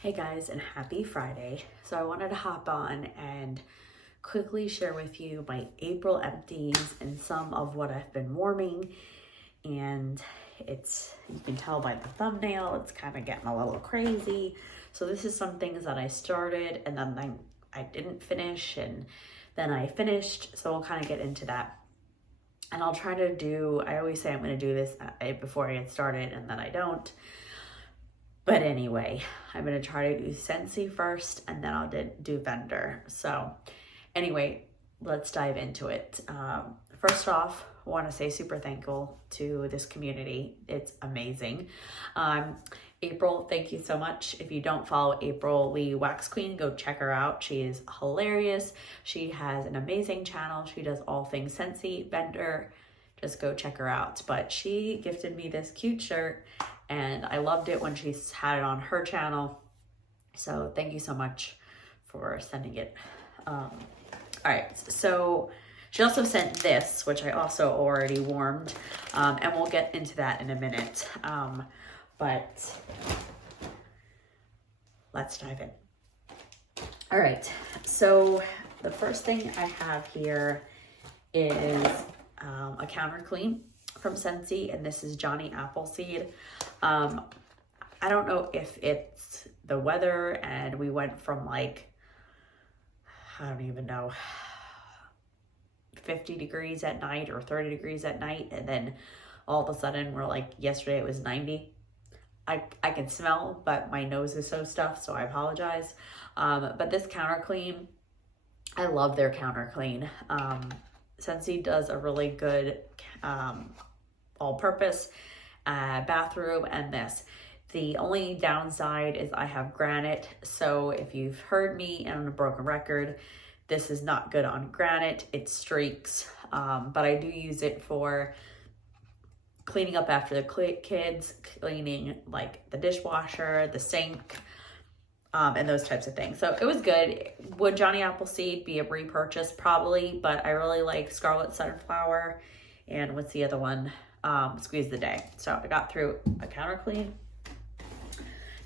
Hey guys, and happy Friday. So I wanted to hop on and quickly share with you my April empties and some of what I've been warming. And you can tell by the thumbnail, it's kind of getting a little crazy. So this is some things that I started and then I didn't finish, and then I finished. So we'll kind of get into that. And I'll try to I always say I'm going to do this before I get started, and then I don't. But anyway, I'm going to try to do Scentsy first, and then I'll do vendor. So anyway, let's dive into it. First off, I want to say super thankful to this community. It's amazing. April, thank you so much. If you don't follow April Lee Wax Queen, go check her out. She is hilarious. She has an amazing channel. She does all things Scentsy, vendor. Just go check her out. But she gifted me this cute shirt, and I loved it when she had it on her channel. So thank you so much for sending it. All right, so she also sent this, which I also already warmed, and we'll get into that in a minute. But let's dive in. All right, so the first thing I have here is a counter clean from Scentsy, and this is Johnny Appleseed. I don't know if it's the weather, and we went from like, I don't even know, 50 degrees at night or 30 degrees at night, and then all of a sudden we're like, yesterday it was 90. I can smell, but my nose is so stuffed, so I apologize. But this counter clean, I love their counter clean. Scentsy does a really good all-purpose bathroom, and this. The only downside is I have granite, so if you've heard me on a broken record, this is not good on granite. It streaks, but I do use it for cleaning up after the kids, cleaning like the dishwasher, the sink, and those types of things. So it was good. Would Johnny Appleseed be a repurchase? Probably, but I really like Scarlet Sunflower, and what's the other one? Squeeze the Day. So I got through a counter clean.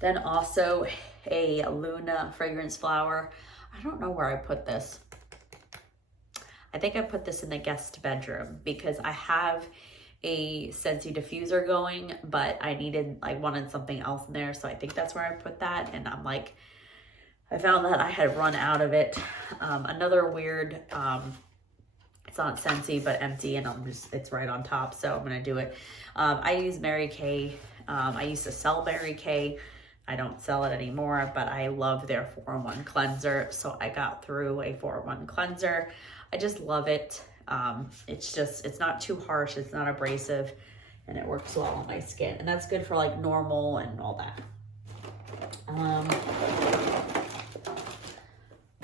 Then also a Luna fragrance flower. I don't know where I put this. I think I put this in the guest bedroom because I have a Scentsy diffuser going, but I wanted something else in there. So I think that's where I put that. And I'm like, I found that I had run out of it. Another weird, it's not Scentsy, but empty, and it's right on top. So I'm going to do it. I use Mary Kay. I used to sell Mary Kay. I don't sell it anymore, but I love their 4-in-1 cleanser. So I got through a 4-in-1 cleanser. I just love it. It's not too harsh. It's not abrasive, and it works well on my skin. And that's good for like normal and all that.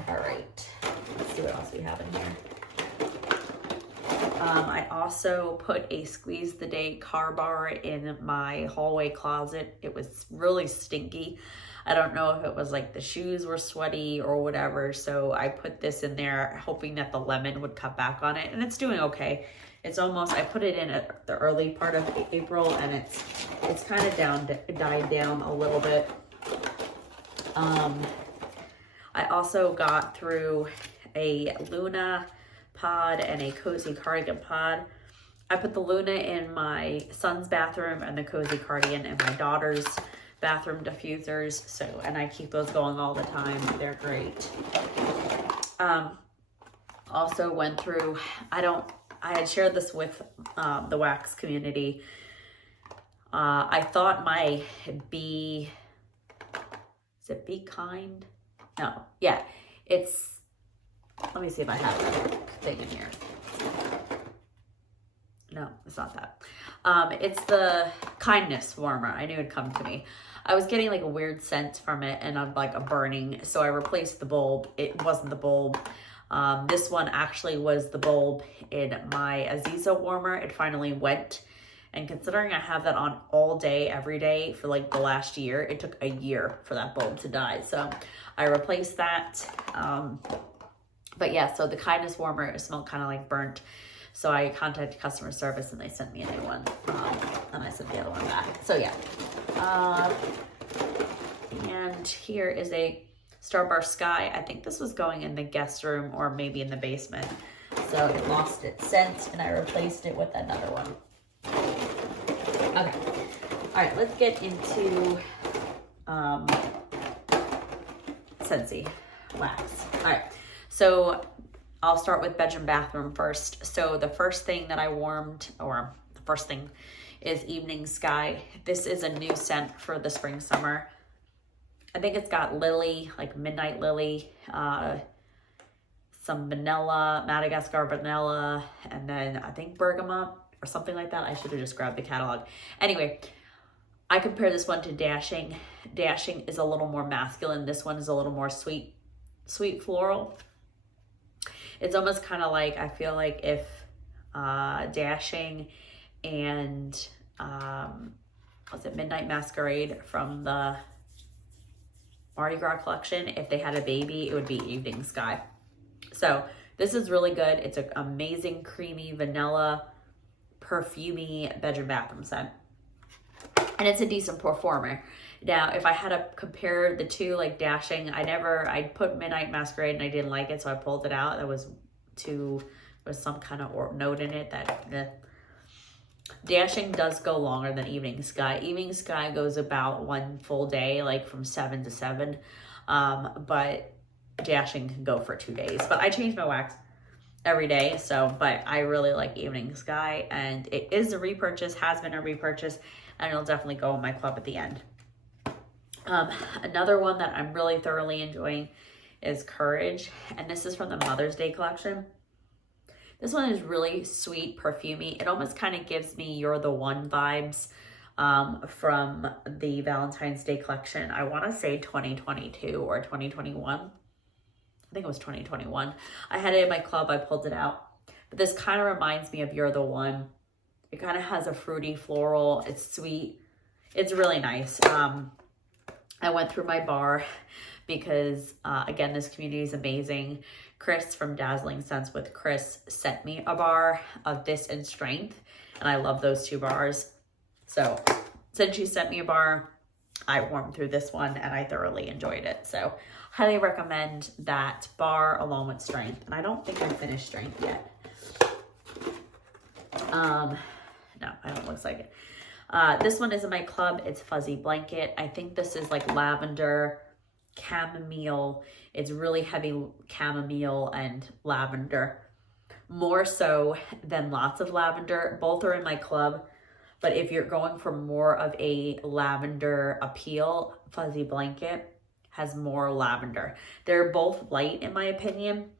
All right, let's see what else we have in here. I also put a Squeeze the Day car bar in my hallway closet. It was really stinky. I don't know if it was like the shoes were sweaty or whatever. So I put this in there hoping that the lemon would cut back on it, and it's doing okay. It's almost, I put it in at the early part of April, and it's kind of died down a little bit. I also got through a Luna pod and a Cozy Cardigan pod. I put the Luna in my son's bathroom and the Cozy Cardigan in my daughter's bathroom diffusers. So, and I keep those going all the time. They're great. Also went through, I had shared this with the wax community. I thought my Be Kind? No, yeah, let me see if I have that thing in here. No, it's not that. It's the kindness warmer. I knew it'd come to me. I was getting like a weird scent from it, and I'm like a burning. So I replaced the bulb. It wasn't the bulb. This one actually was the bulb in my Aziza warmer. It finally went. And considering I have that on all day, every day for like the last year, it took a year for that bulb to die. So I replaced that. But yeah, so the kindness warmer, it smelled kind of like burnt. So I contacted customer service, and they sent me a new one. And I sent the other one back. So yeah. And here is a Starburst Sky. I think this was going in the guest room or maybe in the basement. So it lost its scent and I replaced it with another one. Okay. All right, let's get into Scentsy wax. All right, so I'll start with bedroom bathroom first. So the first thing that I warmed, or the first thing, is Evening Sky. This is a new scent for the spring summer. I think it's got lily, like midnight lily, some vanilla, Madagascar vanilla, and then I think bergamot or something like that. I should have just grabbed the catalog. Anyway, I compare this one to Dashing. Dashing is a little more masculine. This one is a little more sweet floral. It's almost kind of like, I feel like if Dashing and was it Midnight Masquerade from the Mardi Gras collection, if they had a baby, it would be Evening Sky. So this is really good. It's an amazing creamy vanilla perfumey bedroom bathroom scent, and it's a decent performer. Now, if I had to compare the two, like Dashing, I put Midnight Masquerade and I didn't like it, so I pulled it out. There was some kind of note in it that Dashing does go longer than Evening Sky. Evening Sky goes about one full day, like from 7 to 7, but Dashing can go for 2 days. But I change my wax every day, but I really like Evening Sky, and it is a repurchase, has been a repurchase, and it'll definitely go in my club at the end. Another one that I'm really thoroughly enjoying is Courage, and this is from the Mother's Day collection. This one is really sweet, perfumey. It almost kind of gives me You're the One vibes from the Valentine's Day collection. I want to say 2022 or 2021. I think it was 2021. I had it in my club. I pulled it out. But this kind of reminds me of You're the One. It kind of has a fruity floral. It's sweet. It's really nice. I went through my bar because, again, this community is amazing. Chris from Dazzling Scents with Chris sent me a bar of this and Strength, and I love those two bars. So since she sent me a bar, I warmed through this one and I thoroughly enjoyed it. So highly recommend that bar along with Strength. And I don't think I finished Strength yet. No, I don't look like it. This one is in my club. It's Fuzzy Blanket. I think this is like lavender, chamomile. It's really heavy chamomile and lavender, more so than lots of lavender. Both are in my club, but if you're going for more of a lavender appeal, Fuzzy Blanket has more lavender. They're both light in my opinion,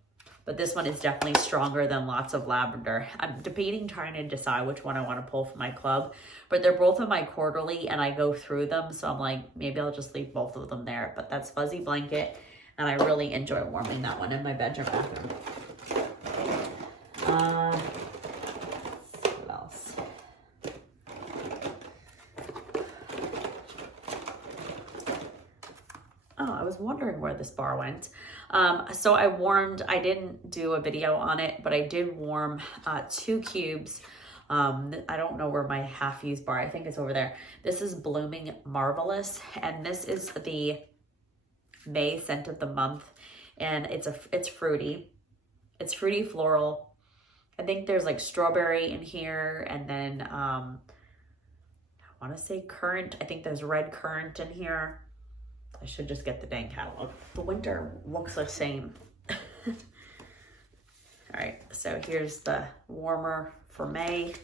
but this one is definitely stronger than lots of lavender. I'm debating trying to decide which one I want to pull for my club, but they're both in my quarterly and I go through them. So I'm like, maybe I'll just leave both of them there, but that's Fuzzy Blanket. And I really enjoy warming that one in my bedroom bathroom. What else? Oh, I was wondering where this bar went. So I didn't do a video on it, but I did warm 2 cubes. I don't know where my half-used bar, I think it's over there. This is Blooming Marvelous, and this is the May scent of the month, and it's fruity. It's fruity floral. I think there's like strawberry in here, and then I want to say currant. I think there's red currant in here. I should just get the dang catalog. The winter looks the same. All right, so here's the warmer for May.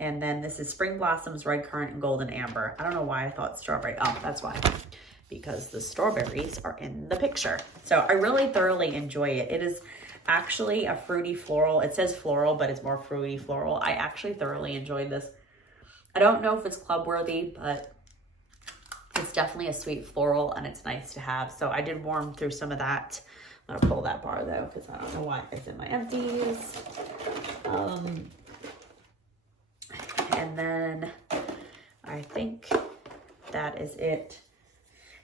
And then this is Spring Blossoms, Red Currant, and Golden Amber. I don't know why I thought strawberry. Oh, that's why. Because the strawberries are in the picture. So I really thoroughly enjoy it. It is actually a fruity floral. It says floral, but it's more fruity floral. I actually thoroughly enjoyed this. I don't know if it's club worthy, but it's definitely a sweet floral and it's nice to have. So I did warm through some of that. I'm gonna pull that bar though, because I don't know why it's in my empties. And then I think that is it.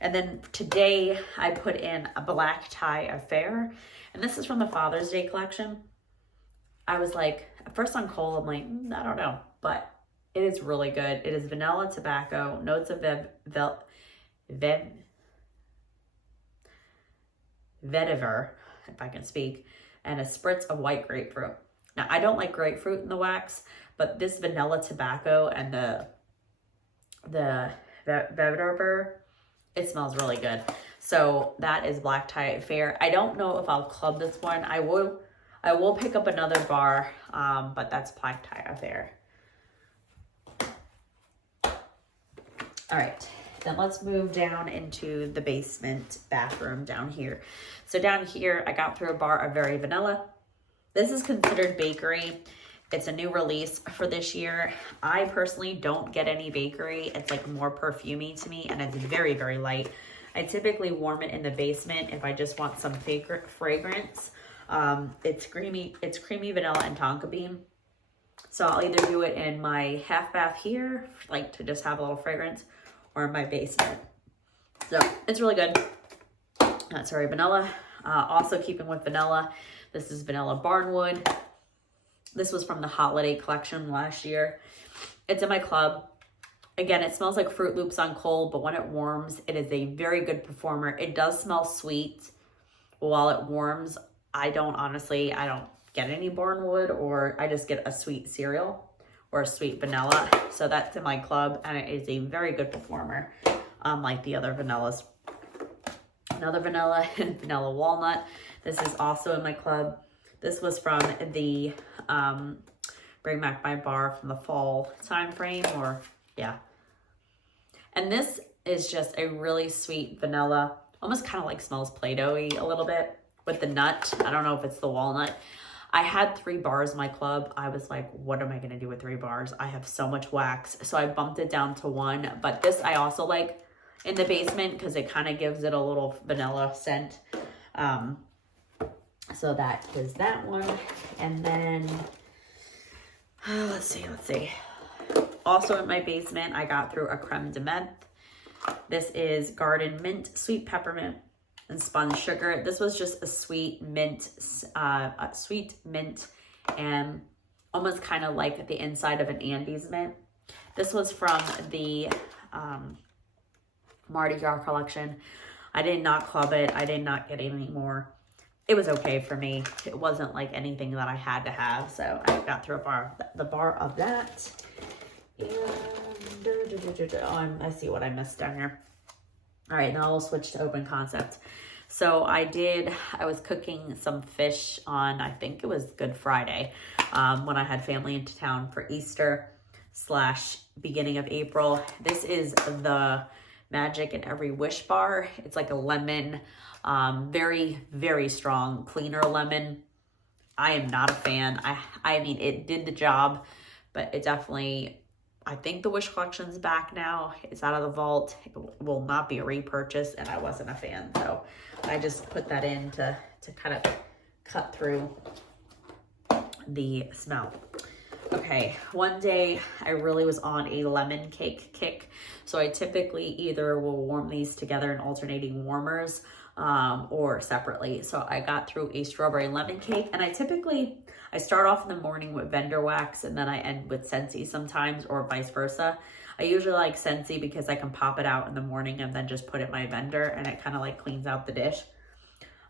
And then today I put in a Black Tie Affair, and this is from the Father's Day collection. I was like, at first on Cole, I'm like, I don't know, but it is really good. It is vanilla tobacco, notes of vetiver, if I can speak, and a spritz of white grapefruit. Now, I don't like grapefruit in the wax, but this vanilla tobacco and the vetiver, it smells really good. So that is Black Tie Affair. I don't know if I'll club this one. I will pick up another bar, but that's Black Tie Affair. All right, then let's move down into the basement bathroom down here. So down here, I got through a bar of Very Vanilla. This is considered bakery. It's a new release for this year. I personally don't get any bakery. It's like more perfumey to me, and it's very, very light. I typically warm it in the basement if I just want some fragrance. It's creamy vanilla and tonka bean. So I'll either do it in my half bath here, like to just have a little fragrance, or in my basement. So it's really good. That's Very Vanilla. Also keeping with vanilla, this is Vanilla Barnwood. This was from the holiday collection last year. It's in my club. Again, it smells like Fruit Loops on cold, but when it warms, it is a very good performer. It does smell sweet while it warms. I don't get any Barnwood, or I just get a sweet cereal or a sweet vanilla. So that's in my club, and it is a very good performer, unlike the other vanillas. Another vanilla and vanilla walnut. This is also in my club. This was from the Bring Back My Bar from the fall time frame, or yeah. And this is just a really sweet vanilla, almost kind of like smells Play-Doh-y a little bit with the nut. I don't know if it's the walnut. I had 3 bars in my club. I was like, what am I going to do with 3 bars? I have so much wax. So I bumped it down to 1. But this I also like in the basement because it kind of gives it a little vanilla scent. So that is that one. And then, let's see. Also in my basement, I got through a creme de menthe. This is Garden Mint, Sweet Peppermint, and Spun Sugar. This was just a sweet mint, and almost kind of like the inside of an Empties mint. This was from the Mardi Gras collection. I did not club it. I did not get any more. It was okay for me. It wasn't like anything that I had to have. So I got through the bar of that. And I see what I missed down here. All right, now I'll switch to open concept. So I was cooking some fish on, I think it was Good Friday, when I had family into town for Easter / beginning of April. This is the Magic in Every Wish bar. It's like a lemon, very, very strong, cleaner lemon. I am not a fan. I mean, it did the job, but it definitely, I think the Wish collection's back now. It's out of the vault. It will not be a repurchase, and I wasn't a fan. So I just put that in to kind of cut through the smell. Okay, one day I really was on a lemon cake kick. So I typically either will warm these together in alternating warmers or separately. So I got through a strawberry lemon cake, and I start off in the morning with vendor wax, and then I end with Scentsy sometimes, or vice versa. I usually like Scentsy because I can pop it out in the morning and then just put it in my vendor, and it kind of like cleans out the dish.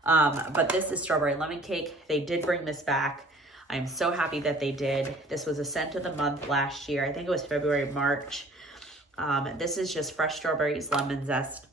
But this is strawberry lemon cake. They did bring this back. I am so happy that they did. This was a scent of the month last year. I think it was February, March. This is just fresh strawberries, lemon zest,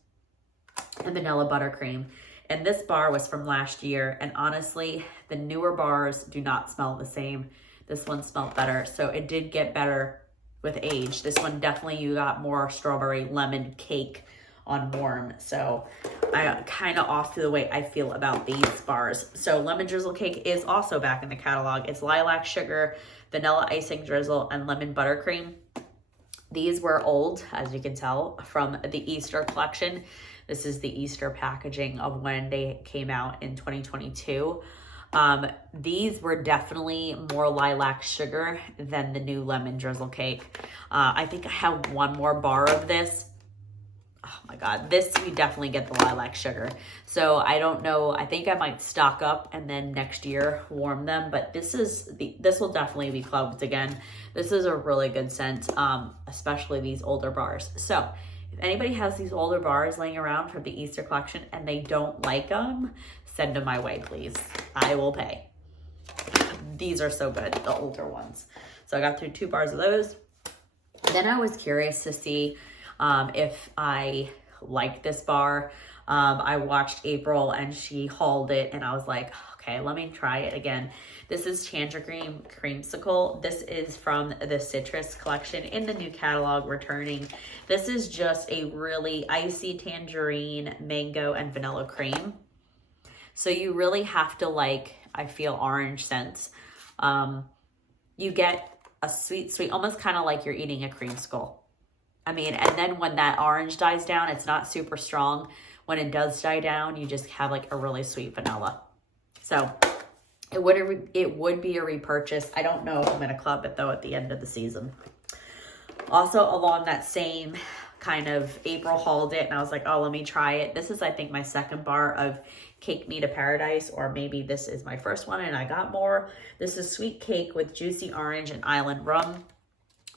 and vanilla buttercream. And this bar was from last year. And honestly, the newer bars do not smell the same. This one smelled better. So it did get better with age. This one definitely, you got more strawberry lemon cake on warm. So I kind of off to the way I feel about these bars. So lemon drizzle cake is also back in the catalog. It's lilac sugar, vanilla icing drizzle, and lemon buttercream. These were old, as you can tell, from the Easter collection. This is the Easter packaging of when they came out in 2022. These were definitely more lilac sugar than the new lemon drizzle cake. I think I have one more bar of this. Oh my God, this you definitely get the lilac sugar. So I don't know, I think I might stock up and then next year warm them, but this will definitely be clubbed again. This is a really good scent, especially these older bars. So If anybody has these older bars laying around from the Easter collection and they don't like them, send them my way, please. I will pay. These are so good, the older ones. So I got through 2 bars of those. Then I was curious to see if I liked this bar. I watched April and she hauled it and I was like, okay, let me try it again. This is Tangerine Creamsicle. This is from the Citrus collection in the new catalog, returning. This is just a really icy tangerine, mango, and vanilla cream. So you really have to like, I feel, orange scents. You get a sweet, almost kind of like you're eating a creamsicle. I mean, and then when that orange dies down, it's not super strong. When it does die down, you just have like a really sweet vanilla. So it would be a repurchase. I don't know if I'm going to club it though at the end of the season. Also along that same kind of, April hauled it and I was like, oh, let me try it. This is, I think, my second bar of Cake Me to Paradise, or maybe this is my first one and I got more. This is Sweet Cake with Juicy Orange and Island Rum.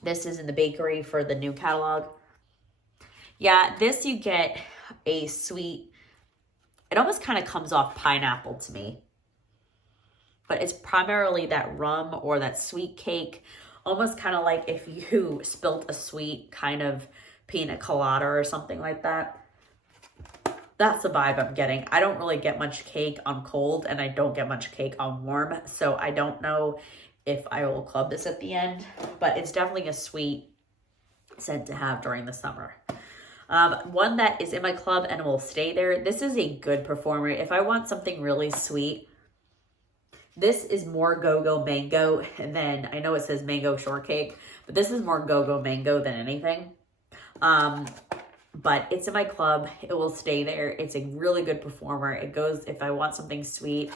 This is in the bakery for the new catalog. Yeah, this you get a sweet, it almost kind of comes off pineapple to me. But it's primarily that rum or that sweet cake, almost kind of like if you spilt a sweet kind of pina colada or something like that. That's the vibe I'm getting. I don't really get much cake on cold and I don't get much cake on warm. So I don't know if I will club this at the end, but it's definitely a sweet scent to have during the summer. One that is in my club and will stay there. This is a good performer. If I want something really sweet, this is more Go-Go Mango than, I know it says Mango Shortcake, but this is more Go-Go Mango than anything. But it's in my club. It will stay there. It's a really good performer. It goes, if I want something sweet,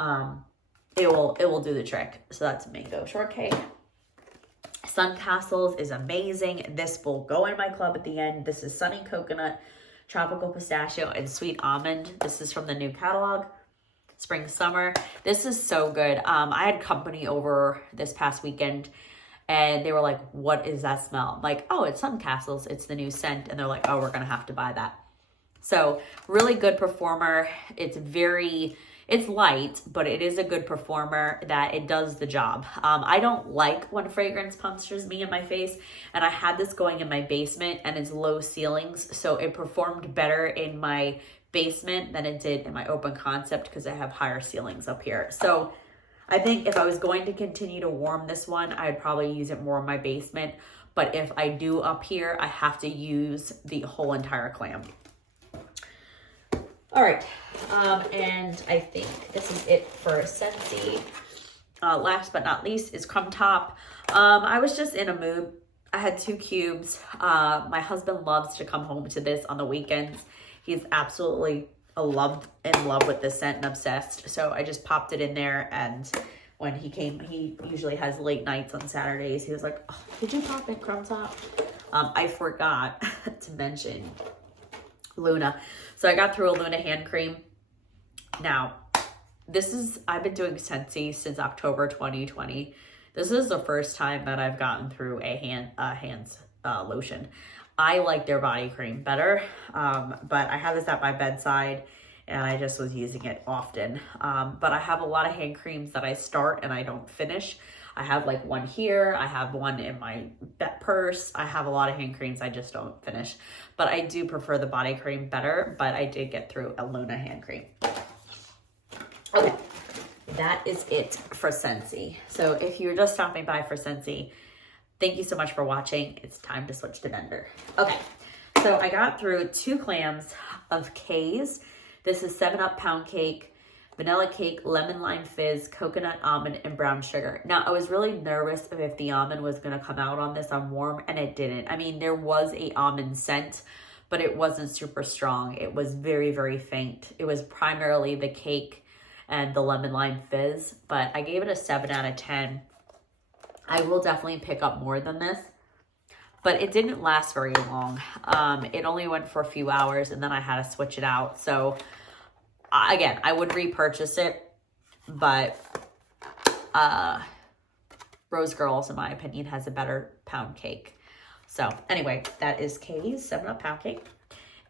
it will do the trick. So that's Mango Shortcake. Sun Castles is amazing. This will go in my club at the end. This is Sunny Coconut, Tropical Pistachio, and Sweet Almond. This is from the new catalog, Spring Summer. This is so good. I had company over this past weekend and they were like, what is that smell? I'm like, oh, it's Sun Castles. It's the new scent. And they're like, oh, we're going to have to buy that. So really good performer. It's light, but it is a good performer that it does the job. I don't like when fragrance punctures me in my face, and I had this going in my basement and it's low ceilings, so it performed better in my basement than it did in my open concept because I have higher ceilings up here. So I think if I was going to continue to warm this one, I'd probably use it more in my basement. But if I do up here, I have to use the whole entire clam. All right, and I think this is it for Scentsy. Last but not least is Crumb Top. I was just in a mood. I had 2 cubes. My husband loves to come home to this on the weekends. He's absolutely in love with this scent and obsessed. So I just popped it in there, and when he came, he usually has late nights on Saturdays. He was like, oh, did you pop in Crumb Top? I forgot to mention Luna. So I got through a Luna hand cream. Now, I've been doing Scentsy since October 2020. This is the first time that I've gotten through a hands lotion. I like their body cream better, but I have this at my bedside and I just was using it often. But I have a lot of hand creams that I start and I don't finish. I have like one here. I have one in my purse. I have a lot of hand creams I just don't finish. But I do prefer the body cream better, but I did get through a Luna hand cream. Okay, that is it for Scentsy. So if you're just stopping by for Scentsy, thank you so much for watching. It's time to switch to vendor. Okay, so I got through 2 clams of K's. This is 7-Up Pound Cake, Vanilla Cake, Lemon Lime Fizz, Coconut Almond, and Brown Sugar. Now, I was really nervous of if the almond was going to come out on this on warm, and it didn't. I mean, there was a almond scent, but it wasn't super strong. It was very, very faint. It was primarily the cake and the Lemon Lime Fizz, but I gave it a 7 out of 10. I will definitely pick up more than this, but it didn't last very long. It only went for a few hours and then I had to switch it out. So again, I would repurchase it, but Rose Girls, in my opinion, has a better pound cake. So anyway, that is Kay's 7-Up pound cake.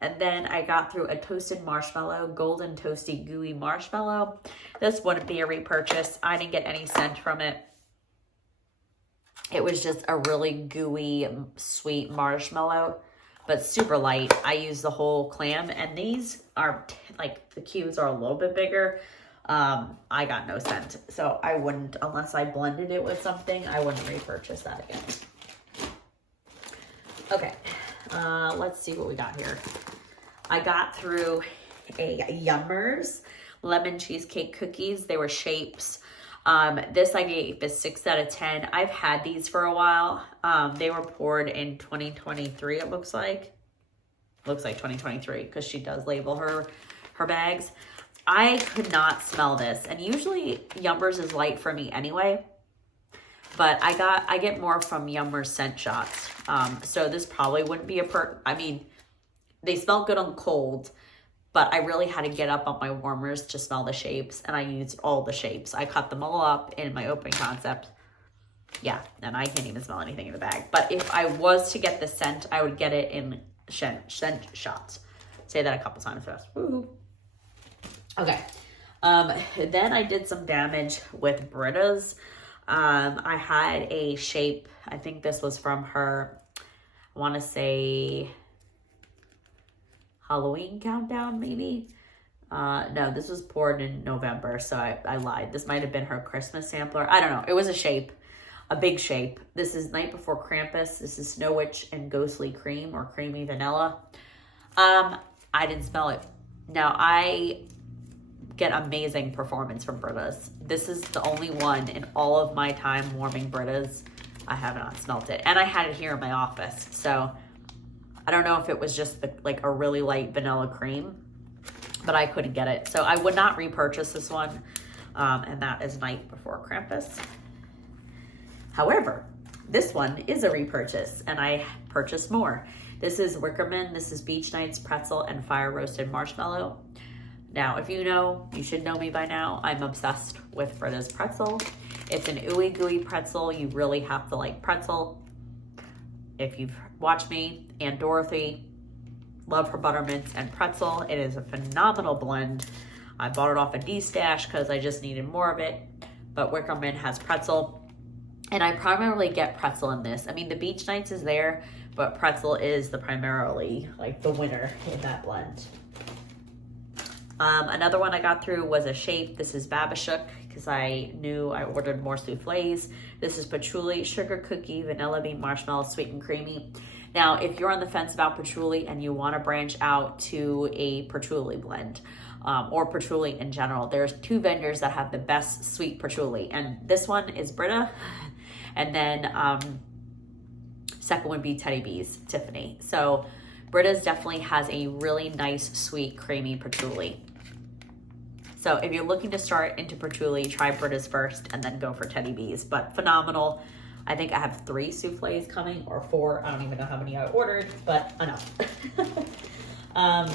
And then I got through a toasted marshmallow, golden toasty gooey marshmallow. This wouldn't be a repurchase. I didn't get any scent from it. It was just a really gooey, sweet marshmallow, but super light. I used the whole clam, and these are like, the cubes are a little bit bigger. I got no scent, so I wouldn't, unless I blended it with something, I wouldn't repurchase that again. Okay, let's see what we got here. I got through a Yummers lemon cheesecake cookies. They were shapes. This I gave a 6 out of 10. I've had these for a while. They were poured in 2023, it looks like. Looks like 2023, because she does label her bags. I could not smell this, and usually Yummers is light for me anyway. But I get more from Yummers scent shots. So this probably wouldn't be I mean, they smell good on cold, but I really had to get up on my warmers to smell the shapes, and I used all the shapes. I cut them all up in my open concept. Yeah, and I can't even smell anything in the bag. But if I was to get the scent, I would get it in scent shots. Say that a couple times fast. Woo-hoo. Okay. Then I did some damage with Britta's. I had a shape, I think this was from her, I want to say Halloween countdown, maybe. No, this was poured in November, so I lied. This might have been her Christmas sampler. I don't know. It was a shape, a big shape. This is Night Before Krampus. This is Snow Witch and Ghostly Cream, or Creamy Vanilla. I didn't smell it. Now, I get amazing performance from Britta's. This is the only one in all of my time warming Britta's. I have not smelt it. And I had it here in my office. So I don't know if it was just like a really light vanilla cream, but I couldn't get it. So I would not repurchase this one. And that is Night Before Krampus. However, this one is a repurchase, and I purchased more. This is Wickerman. This is Beach Nights Pretzel and Fire Roasted Marshmallow. Now, if you know, you should know me by now, I'm obsessed with Britta's pretzel. It's an ooey gooey pretzel. You really have to like pretzel. If you've watched me and Dorothy, love her buttermints and pretzel. It is a phenomenal blend. I bought it off a D-stash because I just needed more of it. But Wickerman has pretzel. And I primarily get pretzel in this. I mean, the Beach Nights is there, but pretzel is primarily like the winner in that blend. Another one I got through was a shape. This is Babashook, because I knew I ordered more souffles. This is patchouli, sugar cookie, vanilla bean marshmallow, sweet and creamy. Now, if you're on the fence about patchouli and you want to branch out to a patchouli blend, or patchouli in general, there's 2 vendors that have the best sweet patchouli, and this one is Britta, and then second would be Teddy B's, Tiffany. So Britta's definitely has a really nice, sweet, creamy patchouli. So if you're looking to start into patchouli, try Britta's first and then go for Teddy B's. But phenomenal. I think I have 3 souffles coming, or 4. I don't even know how many I ordered, but enough. Let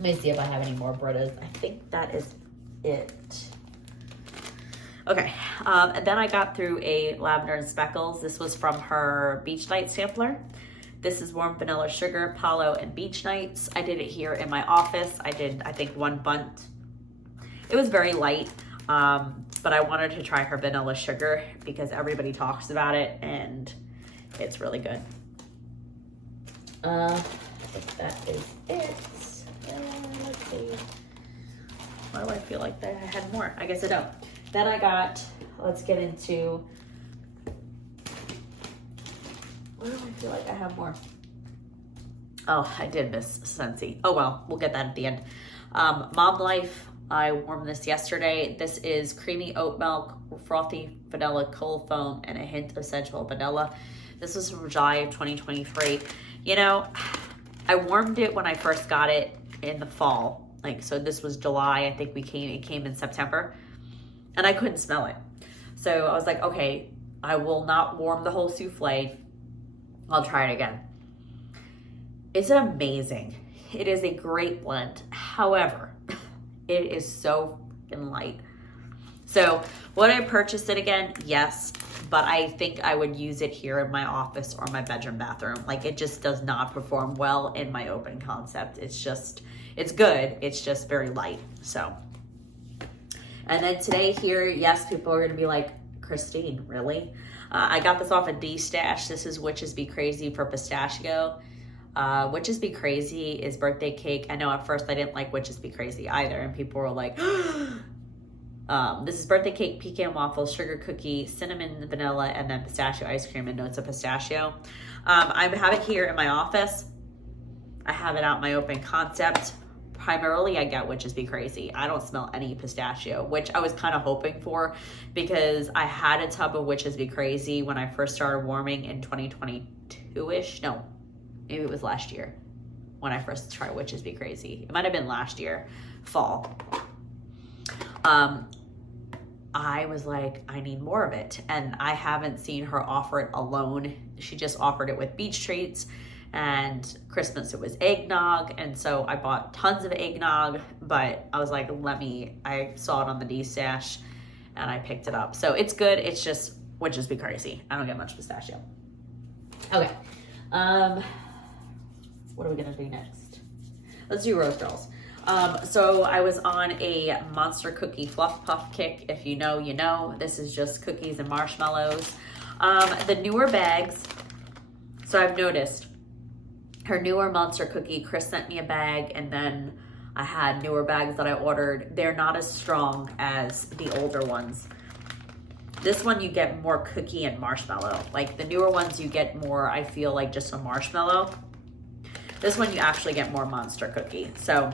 me see if I have any more Britta's. I think that is it. Okay, and then I got through a Lavender and Speckles. This was from her Beach Night sampler. This is Warm Vanilla Sugar, Palo, and Beach Nights. I did it here in my office. I did, I think, 1 bunt. It was very light, but I wanted to try her Vanilla Sugar because everybody talks about it, and it's really good. I think that is it. Let's see. Why do I feel like I had more? I guess I don't. Then I got, let's get into, where do I feel like I have more? Oh, I did miss Scentsy. Oh well, we'll get that at the end. Mom Life, I warmed this yesterday. This is creamy oat milk, frothy vanilla cold foam, and a hint of sensual vanilla. This was from July of 2023. You know, I warmed it when I first got it in the fall. Like, so this was July, I think it came in September. And I couldn't smell it. So I was like, okay, I will not warm the whole souffle. I'll try it again. It's amazing. It is a great blend. However, it is so fucking light. So would I purchase it again? Yes. but I think I would use it here in my office or my bedroom bathroom. Like, it just does not perform well in my open concept. It's good. It's just very light. So, and then today here, yes, people are going to be like, Christine, really? I got this off of D-Stash. This is Witches Be Crazy for pistachio. Witches Be Crazy is birthday cake. I know at first I didn't like Witches Be Crazy either, and people were like, this is birthday cake, pecan waffles, sugar cookie, cinnamon, vanilla, and then pistachio ice cream and notes of pistachio. I have it here in my office. I have it out in my open concept. Primarily, I get Witches Be Crazy. I don't smell any pistachio, which I was kind of hoping for because I had a tub of Witches Be Crazy when I first started warming in 2022-ish. No, maybe it was last year when I first tried Witches Be Crazy. It might have been last year, fall. I was like, I need more of it. And I haven't seen her offer it alone. She just offered it with beach treats, and Christmas it was eggnog. And so I bought tons of eggnog, but I was like, I saw it on the D-Stash and I picked it up. So it's good. It's just Witches Be Crazy. I don't get much pistachio. Okay. What are we gonna do next? Let's do Rose Girls. So I was on a Monster Cookie Fluff Puff kick. If you know, you know. This is just cookies and marshmallows. The newer bags, so I've noticed her newer Monster Cookie, Chris sent me a bag, and then I had newer bags that I ordered. They're not as strong as the older ones. This one you get more cookie and marshmallow. Like the newer ones you get more, I feel like just a marshmallow. This one you actually get more Monster Cookie. So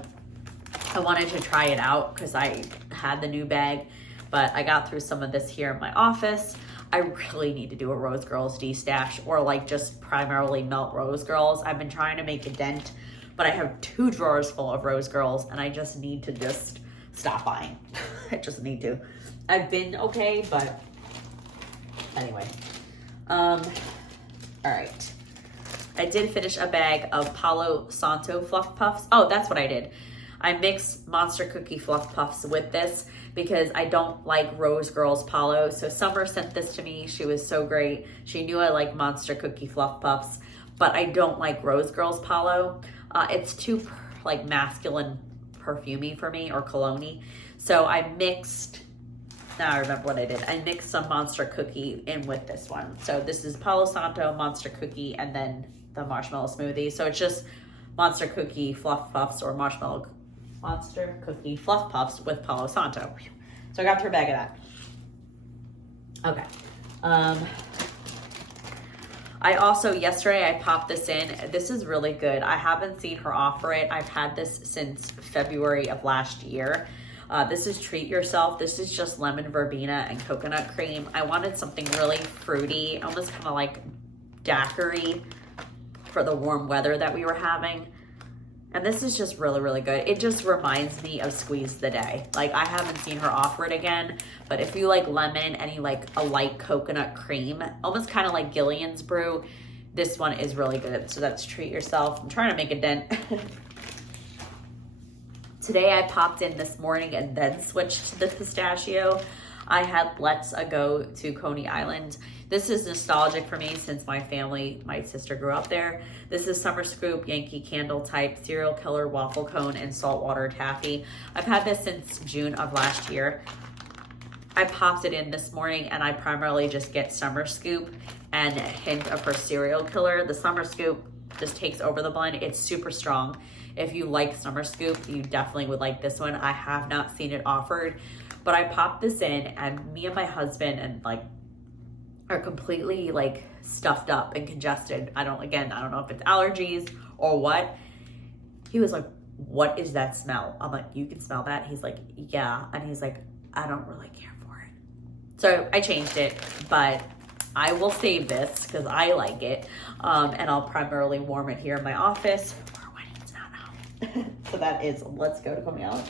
I wanted to try it out because I had the new bag, but I got through some of this here in my office. I really need to do a Rose Girls D-Stash, or like just primarily melt Rose Girls. I've been trying to make a dent, but I have 2 drawers full of Rose Girls and I just need to just stop buying. I just need to. I've been okay, but anyway. All right. I did finish a bag of Palo Santo Fluff Puffs. Oh, that's what I did. I mixed Monster Cookie Fluff Puffs with this because I don't like Rose Girls Palo. So Summer sent this to me. She was so great. She knew I like Monster Cookie Fluff Puffs, but I don't like Rose Girls Palo. It's too like masculine perfumey for me, or cologne-y. So I mixed, now I remember what I did. I mixed some Monster Cookie in with this one. So this is Palo Santo, Monster Cookie, and then the marshmallow smoothie. So it's just Monster Cookie Fluff Puffs or Monster Cookie Fluff Puffs with Palo Santo. So I got her a bag of that. Okay. I also, yesterday I popped this in. This is really good. I haven't seen her offer it. I've had this since February of last year. This is Treat Yourself. This is just lemon verbena and coconut cream. I wanted something really fruity, almost kind of like daiquiri for the warm weather that we were having. And this is just really, really good. It just reminds me of Squeeze the Day. Like, I haven't seen her offer it again, but if you like lemon and you like a light coconut cream, almost kind of like Gillian's Brew, this one is really good. So that's Treat Yourself. I'm trying to make a dent. Today I popped in this morning and then switched to the pistachio. I had Let's Go to Coney Island. This is nostalgic for me since my sister grew up there. This is Summer Scoop, Yankee Candle Type, Serial Killer Waffle Cone, and Saltwater Taffy. I've had this since June of last year. I popped it in this morning and I primarily just get Summer Scoop and a hint of her Serial Killer. The Summer Scoop just takes over the blend. It's super strong. If you like Summer Scoop, you definitely would like this one. I have not seen it offered, but I popped this in and me and my husband are completely like stuffed up and congested. I don't know if it's allergies or what. He was like, what is that smell? I'm like, you can smell that? He's like, yeah. And he's like, I don't really care for it. So I changed it, but I will save this because I like it. And I'll primarily warm it here in my office. We're weddings now. So that is Let's Go to Coney Island.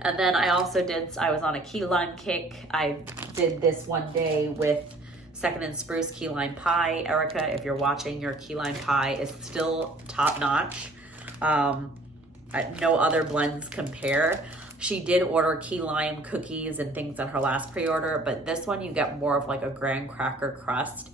And then I was on a key lime kick. I did this one day with Second and Spruce key lime pie. Erica, if you're watching, your key lime pie is still top notch. No other blends compare. She did order key lime cookies and things at her last pre-order, but this one you get more of like a graham cracker crust,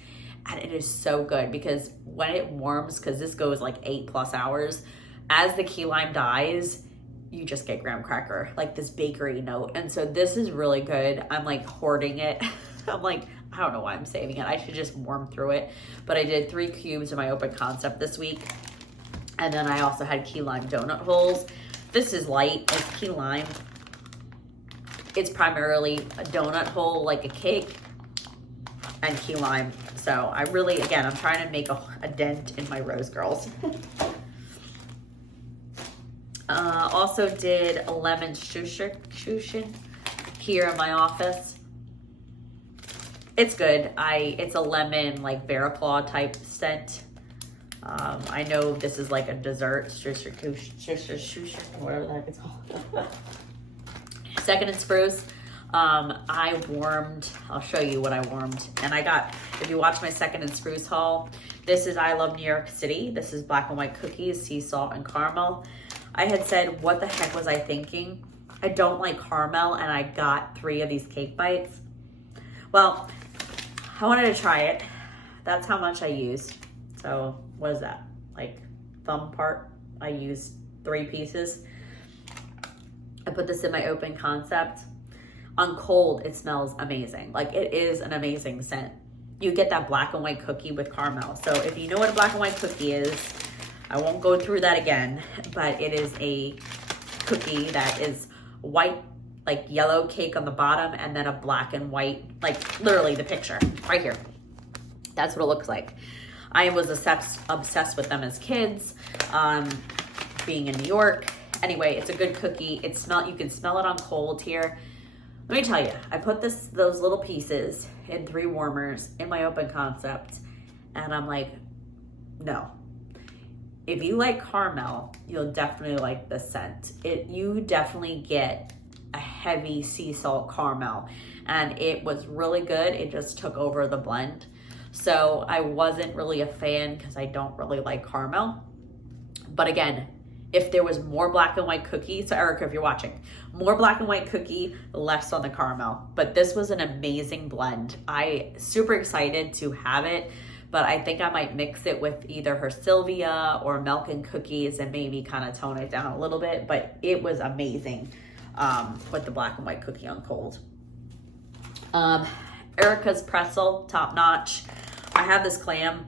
and it is so good because when it warms, because this goes like 8+ hours, as the key lime dies, you just get graham cracker, like this bakery note. And so this is really good. I'm like hoarding it. I'm like, I don't know why I'm saving it. I should just warm through it. But I did 3 cubes in my open concept this week. And then I also had key lime donut holes. This is light, it's key lime. It's primarily a donut hole, like a cake, and key lime. So I really, again, I'm trying to make a dent in my Rose Girls. Also did a lemon shushin here in my office. It's good. It's a lemon, like bear claw type scent. I know this is like a dessert, shushin, whatever the heck it's called. Second and Spruce. I warmed, I'll show you what I warmed. And I got, if you watch my Second and Spruce haul, this is I Love New York City. This is black and white cookies, sea salt and caramel. I had said, what the heck was I thinking? I don't like caramel, and I got 3 of these cake bites. Well, I wanted to try it. That's how much I used. So what is that? Like thumb part? I used 3 pieces. I put this in my open concept. On cold, it smells amazing. Like it is an amazing scent. You get that black and white cookie with caramel. So if you know what a black and white cookie is, I won't go through that again, but it is a cookie that is white, like yellow cake on the bottom, and then a black and white, like literally the picture right here. That's what it looks like. I was obsessed with them as kids, being in New York. Anyway, it's a good cookie. You can smell it on cold here. Let me tell you, I put those little pieces in 3 warmers in my open concept, and I'm like, no. If you like caramel, you'll definitely like this scent. You definitely get a heavy sea salt caramel, and it was really good. It just took over the blend. So I wasn't really a fan because I don't really like caramel. But again, if there was more black and white cookie, so Erica, if you're watching, more black and white cookie, less on the caramel. But this was an amazing blend. Super excited to have it, but I think I might mix it with either her Sylvia or Milk and Cookies and maybe kind of tone it down a little bit. But it was amazing with the black and white cookie on cold. Erica's pretzel, top notch. I have this clam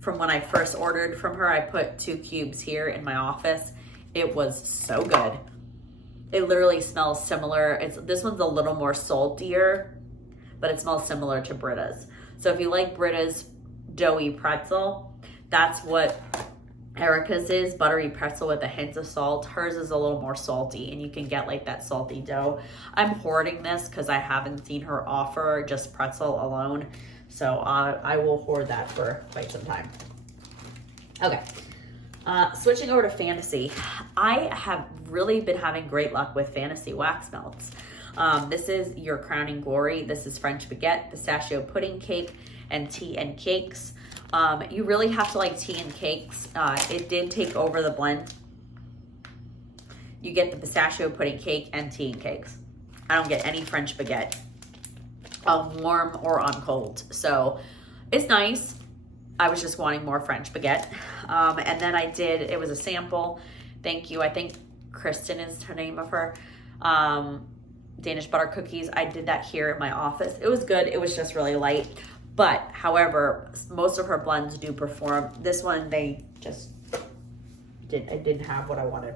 from when I first ordered from her. I put 2 cubes here in my office. It was so good. It literally smells similar. This one's a little more saltier, but it smells similar to Britta's. So if you like Britta's doughy pretzel, that's what Erica's is, buttery pretzel with a hint of salt. Hers is a little more salty, and you can get like that salty dough. I'm hoarding this because I haven't seen her offer just pretzel alone. So I will hoard that for quite some time. Okay, switching over to Fantasy. I have really been having great luck with Fantasy wax melts. This is your crowning glory. This is French baguette, pistachio pudding cake, and tea and cakes. You really have to like tea and cakes. It did take over the blend. You get the pistachio pudding cake and tea and cakes. I don't get any French baguette on warm or on cold. So it's nice. I was just wanting more French baguette. And then it was a sample. Thank you. I think Kristen is her name of her. Danish butter cookies. I did that here in my office. It was good. It was just really light. But however, most of her blends do perform. This one, I didn't have what I wanted.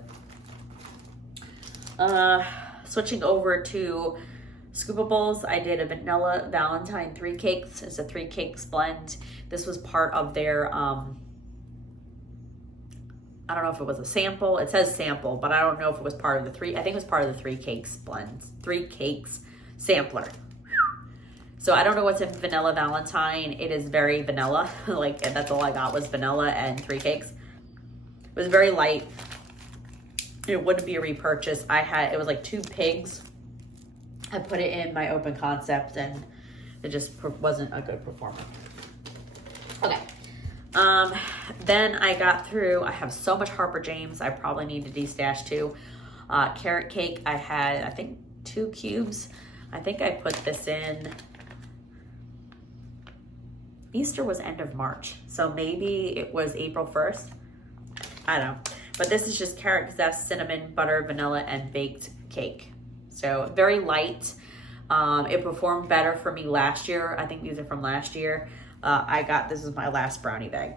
Switching over to Scoopables, I did a vanilla Valentine 3 cakes. It's a 3 cakes blend. This was part of their, I don't know if it was a sample. It says sample, but I don't know if it was part of the 3. I think it was part of the 3 cakes blends, 3 cakes sampler. So I don't know what's in vanilla Valentine. It is very vanilla. Like, that's all I got was vanilla and 3 cakes. It was very light. It wouldn't be a repurchase. It was like 2 pigs. I put it in my open concept, and it just wasn't a good performer. Okay. Then I got through, I have so much Harper James. I probably need to destash too. Carrot cake, I had, I think, 2 cubes. I think I put this in, Easter was end of March, so maybe it was April 1st. I don't know. But this is just carrot zest, cinnamon, butter, vanilla, and baked cake. So very light. It performed better for me last year. I think these are from last year. This is my last brownie bag.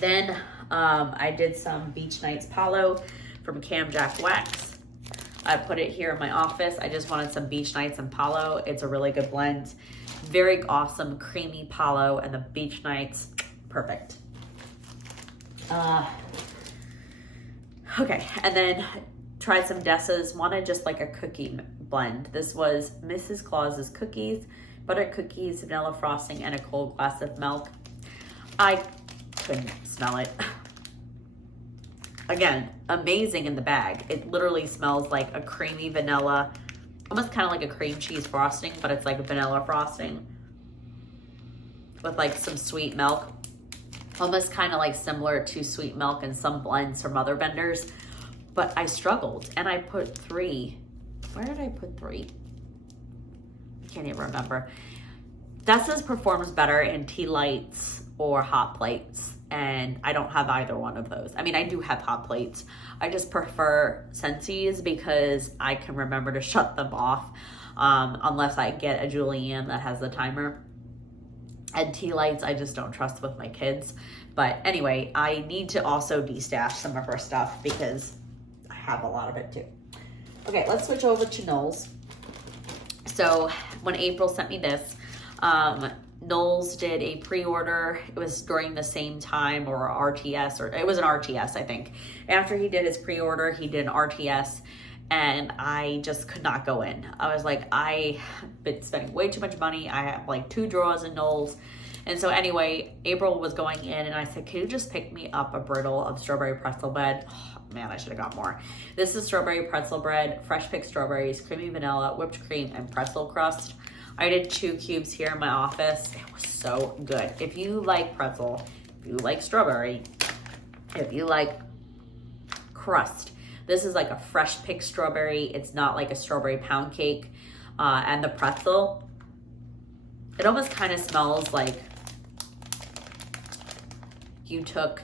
Then I did some Beach Nights Palo from Cam Jack Wax. I put it here in my office. I just wanted some Beach Nights and Palo. It's a really good blend. Very awesome, creamy Palo, and the Beach Nights, perfect. Okay, and then tried some Dessa's. Wanted just like a cookie blend. This was Mrs. Claus's cookies, butter cookies, vanilla frosting, and a cold glass of milk. I couldn't smell it. Again, amazing in the bag. It literally smells like a creamy vanilla, almost kind of like a cream cheese frosting, but it's like a vanilla frosting with like some sweet milk. Almost kind of like similar to sweet milk and some blends from other vendors. But I struggled and I put 3. Where did I put 3? I can't even remember. Dessa's performs better in tea lights or hot plates, and I don't have either one of those. I mean, I do have hot plates. I just prefer Scentsy's because I can remember to shut them off unless I get a Julienne that has the timer. And tea lights, I just don't trust with my kids. But anyway, I need to also de-stash some of her stuff because I have a lot of it too. Okay, let's switch over to Knowles. So when April sent me this, Knowles did a pre-order. It was during the same time, or RTS, or it was an RTS, I think. After he did his pre-order, he did an RTS, and I just could not go in. I was like, I've been spending way too much money. I have like 2 drawers in Knowles. And so anyway, April was going in and I said, can you just pick me up a brittle of strawberry pretzel bread? Oh, man, I should have got more. This is strawberry pretzel bread, fresh picked strawberries, creamy vanilla, whipped cream, and pretzel crust. I did 2 cubes here in my office. It was so good. If you like pretzel, if you like strawberry, if you like crust, this is like a fresh picked strawberry. It's not like a strawberry pound cake. And the pretzel, it almost kind of smells like you took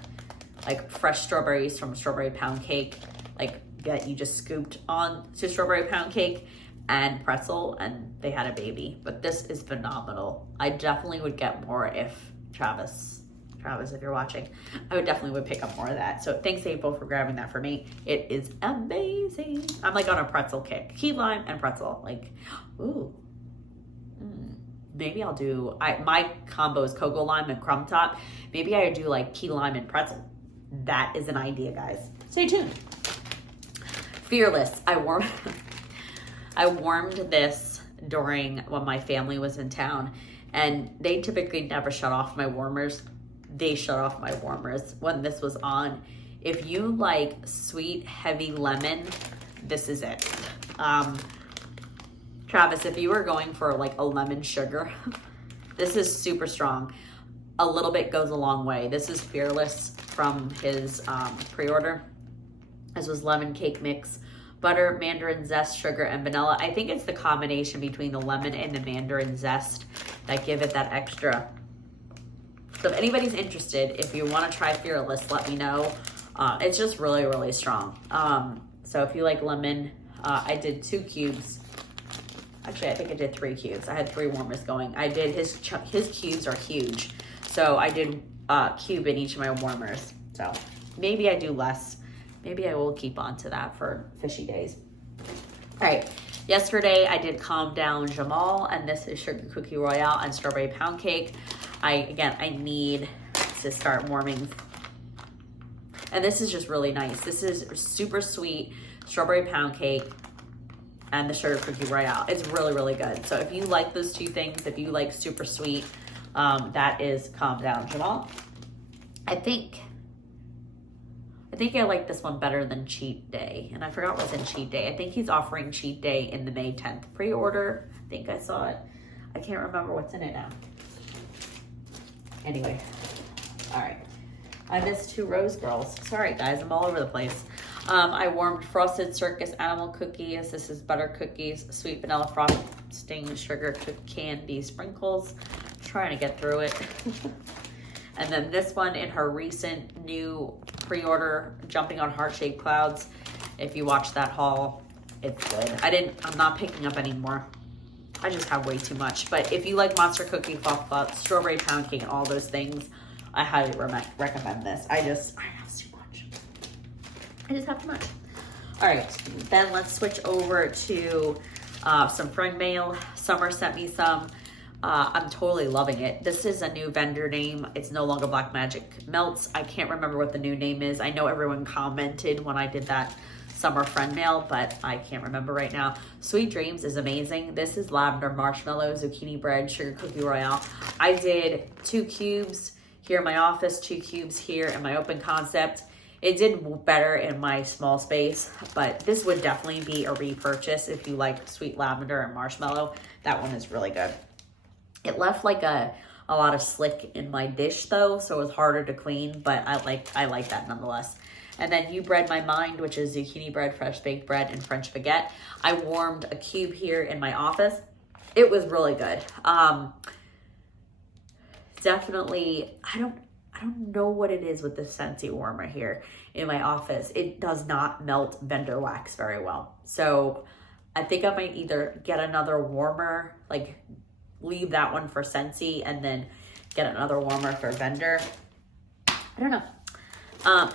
like fresh strawberries from strawberry pound cake, like that you just scooped on to strawberry pound cake and pretzel, and they had a baby. But this is phenomenal. I definitely would get more if Travis, if you're watching, I would definitely pick up more of that. So thanks, April, for grabbing that for me. It is amazing. I'm like on a pretzel kick. Key lime and pretzel. Like, ooh. Maybe I'll do, my combo is cocoa lime and crumb top. Maybe I do like key lime and pretzel. That is an idea, guys. Stay tuned. Fearless. I warmed this during when my family was in town, and they typically never shut off my warmers. They shut off my warmers when this was on. If you like sweet, heavy lemon, this is it. Travis, if you were going for like a lemon sugar, this is super strong. A little bit goes a long way. This is Fearless from his pre-order. This was lemon cake mix, butter, mandarin zest, sugar, and vanilla. I think it's the combination between the lemon and the mandarin zest that give it that extra. So if anybody's interested, if you want to try Fearless, let me know. It's just really, really strong. So if you like lemon, I did 2 cubes. Actually, I think I did 3 cubes. I had 3 warmers going. I did his cubes are huge. So I did cube in each of my warmers. So maybe I do less. Maybe I will keep on to that for fishy days. All right. Yesterday I did Calm Down Jamal, and this is Sugar Cookie Royale and Strawberry Pound Cake. I need to start warming. And this is just really nice. This is super sweet strawberry pound cake and the Sugar Cookie Royale. It's really, really good. So if you like those 2 things, if you like super sweet, that is Calm Down Jamal. I think I like this one better than Cheat Day. And I forgot what's in Cheat Day. I think he's offering Cheat Day in the May 10th pre-order. I think I saw it. I can't remember what's in it now. Anyway, all right. I missed 2 Rose Girls. Sorry, guys, I'm all over the place. I warmed Frosted Circus Animal Cookies. This is butter cookies, sweet vanilla frosting, sugar candy sprinkles. I'm trying to get through it. And then this one in her recent new pre-order, Jumping on Heart-Shaped Clouds. If you watch that haul, it's good. I'm not picking up anymore. I just have way too much. But if you like Monster Cookie, Fluff, Strawberry Pound Cake, and all those things, I highly recommend this. I have too much. I just have too much. All right, then let's switch over to some friend mail. Summer sent me some. I'm totally loving it. This is a new vendor name. It's no longer Black Magic Melts. I can't remember what the new name is. I know everyone commented when I did that summer friend mail, but I can't remember right now. Sweet Dreams is amazing. This is lavender marshmallow, zucchini bread, sugar cookie royale. I did 2 cubes here in my office, 2 cubes here in my open concept. It did better in my small space, but this would definitely be a repurchase if you like sweet lavender and marshmallow. That one is really good. It left like a lot of slick in my dish though, so it was harder to clean, but I like that nonetheless. And then You Bread My Mind, which is zucchini bread, fresh baked bread, and French baguette. I warmed a cube here in my office. It was really good. Definitely, I don't know what it is with the Scentsy warmer here in my office. It does not melt vendor wax very well. So I think I might either get another warmer, like leave that one for Scentsy and then get another warmer for vendor. I don't know.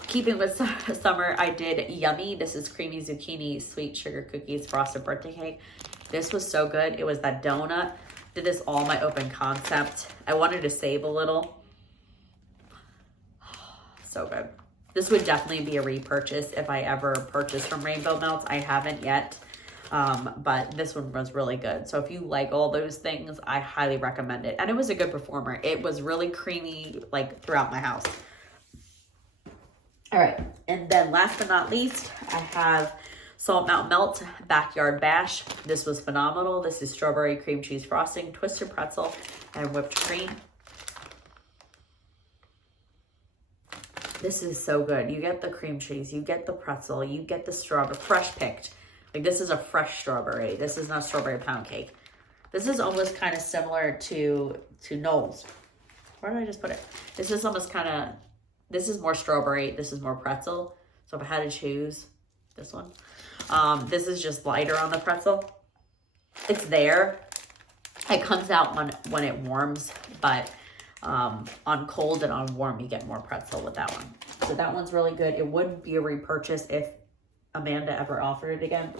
Keeping with summer, I did Yummy. This is creamy zucchini, sweet sugar cookies, frosted birthday cake. This was so good. It was that donut. Did this all my open concept. I wanted to save a little. So good. This would definitely be a repurchase if I ever purchase from Rainbow Melts. I haven't yet, but this one was really good. So if you like all those things, I highly recommend it. And it was a good performer. It was really creamy, like throughout my house. All right, and then last but not least, I have Salt Mountain Melt Backyard Bash. This was phenomenal. This is strawberry cream cheese frosting, twisted pretzel, and whipped cream. This is so good. You get the cream cheese, you get the pretzel, you get the strawberry, fresh picked. Like this is a fresh strawberry. This is not strawberry pound cake. This is almost kind of similar to Knowles. Where did I just put it? This is almost kind of, this is more strawberry. This is more pretzel. So if I had to choose this one, this is just lighter on the pretzel. It's there. It comes out when it warms, but on cold and on warm, you get more pretzel with that one. So that one's really good. It would be a repurchase if Amanda ever offered it again.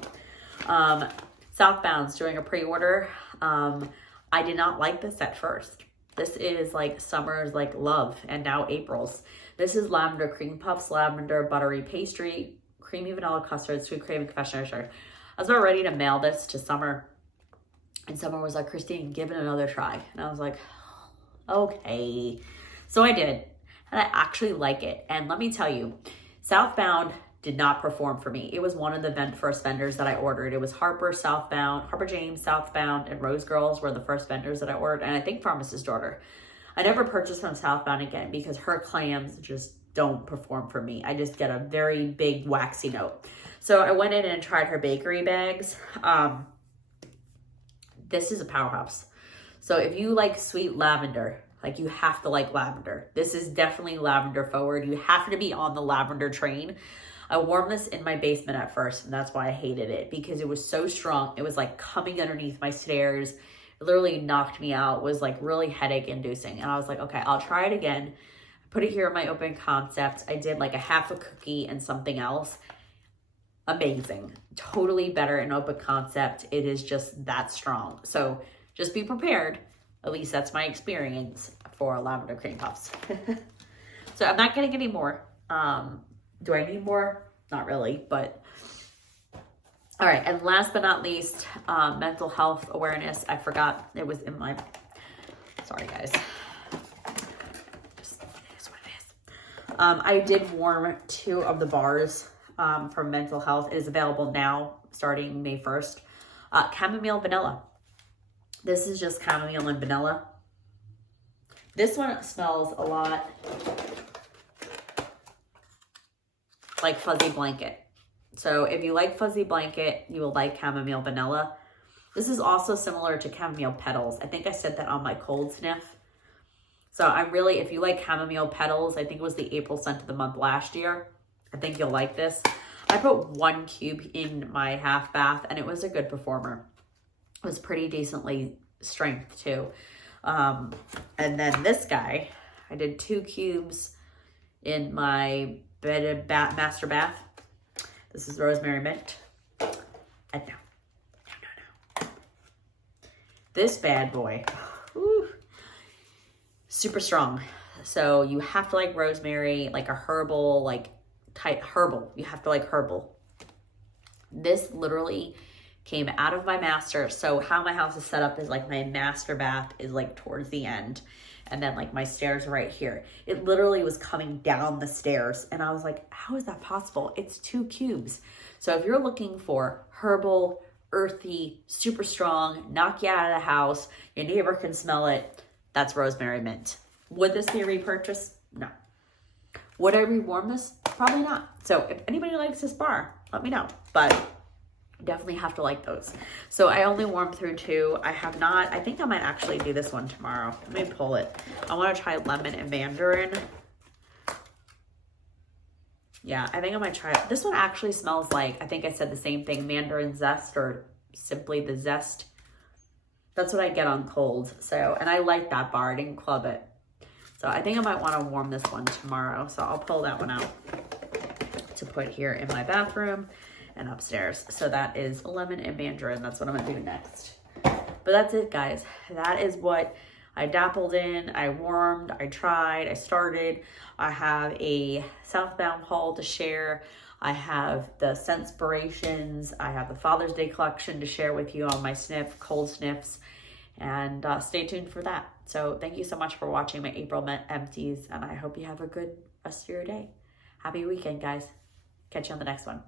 Southbound's doing a pre-order. I did not like this at first. This is like summer's like love and now April's. This is lavender cream puffs, lavender buttery pastry, creamy vanilla custard, sweet cream confectionery sugar. I was about ready to mail this to Summer, and Summer was like, Christine, give it another try. And I was like, okay. So I did, and I actually like it. And let me tell you, Southbound did not perform for me. It was one of the first vendors that I ordered. It was Harper James, Southbound, and Rose Girls were the first vendors that I ordered, and I think Pharmacist's Daughter. I never purchased from Southbound again because her clams just don't perform for me. I just get a very big waxy note. So I went in and tried her bakery bags. This is a powerhouse. So if you like sweet lavender, like you have to like lavender. This is definitely lavender forward. You have to be on the lavender train. I warmed this in my basement at first, and that's why I hated it, because it was so strong. It was like coming underneath my stairs. It literally knocked me out. It was like really headache inducing. And I was like, okay, I'll try it again. Put it here in my open concept. I did like a half a cookie and something else. Amazing. Totally better in open concept. It is just that strong. So just be prepared. At least that's my experience for lavender cream puffs. So I'm not getting any more. Do I need more? Not really, but all right. And last but not least, mental health awareness. I forgot it was in my, sorry guys. Just, it is what it is. I did warm 2 of the bars from mental health. It is available now starting May 1st. Chamomile vanilla. This is just chamomile and vanilla. This one smells a lot like Fuzzy Blanket. So if you like Fuzzy Blanket, you will like Chamomile Vanilla. This is also similar to Chamomile Petals. I think I said that on my cold sniff. So I'm really, if you like Chamomile Petals, I think it was the April scent of the month last year. I think you'll like this. I put 1 cube in my half bath and it was a good performer. It was pretty decently strength too. And then this guy, I did 2 cubes in my master bath. This is Rosemary Mint. And no. This bad boy, whew, super strong. So you have to like rosemary, like a herbal, like type herbal. You have to like herbal. This literally came out of my master. So how my house is set up is like my master bath is like towards the end. And then like my stairs are right here. It literally was coming down the stairs. And I was like, how is that possible? It's 2 cubes. So if you're looking for herbal, earthy, super strong, knock you out of the house, your neighbor can smell it, that's Rosemary Mint. Would this be a repurchase? No. Would I rewarm this? Probably not. So if anybody likes this bar, let me know. But definitely have to like those. So I only warmed through 2. I have not, I think I might actually do this one tomorrow. Let me pull it. I want to try lemon and mandarin. Yeah, I think I might try it. This one actually smells like, I think I said the same thing, mandarin zest or simply the zest. That's what I get on cold. So, and I like that bar. I didn't club it. So I think I might want to warm this one tomorrow. So I'll pull that one out to put here in my bathroom and upstairs. So that is lemon and mandarin. That's what I'm gonna do next. But that's it, guys. That is what I dabbled in, I warmed, I tried, I started. I have a Southbound haul to share. I have the Scentspirations. I have the Father's Day collection to share with you on my cold sniffs. And stay tuned for that. So thank you so much for watching my April Empties. And I hope you have a good rest of your day. Happy weekend, guys. Catch you on the next one.